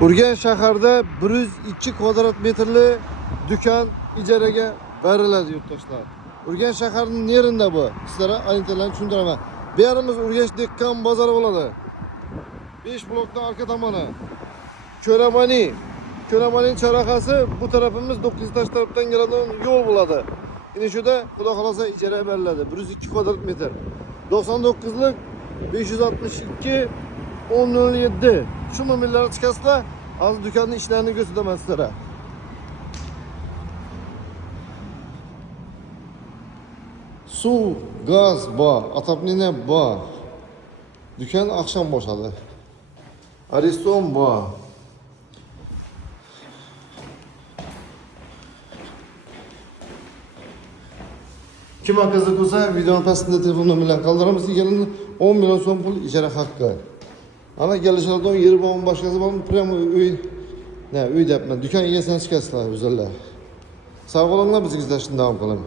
Urganch shahrida 102 kvadrat metrli dükkan ijaraga beriladi yurtdoshlar. Urganch shahrining nerida bu? Sizlarga aylantirib tushuntiraman. Bu yerimiz Urganch dehqon bozori bo'ladi. 5 blokdan arka tomoni. Ko'ramaning chorrahasi, bu tarafimiz 9 tash tarafdan keladigan yo'l bo'ladi. Yine şurada xudo xolosa ijara beriladi. 102 kvadrat metr. 99'lik 562 1007. Şu mobilyaları çıkarsınlar. Az dükkanın işlerini göstermem sizlere. Su, gaz var, atapnine var. Dükkan akşam boşadı. Ariston var. Kim hakkında olsa videonun pastında telefon numarayla kaldırırız. Gelin 10 milyon son pul icra hakkı. Ana gelişlerden yeri babamın başkası babamın premo öy yapma. Dükkan egesine çıkarsınlar güzeller. Sağ olunlar bizi izleştin devam kalalım.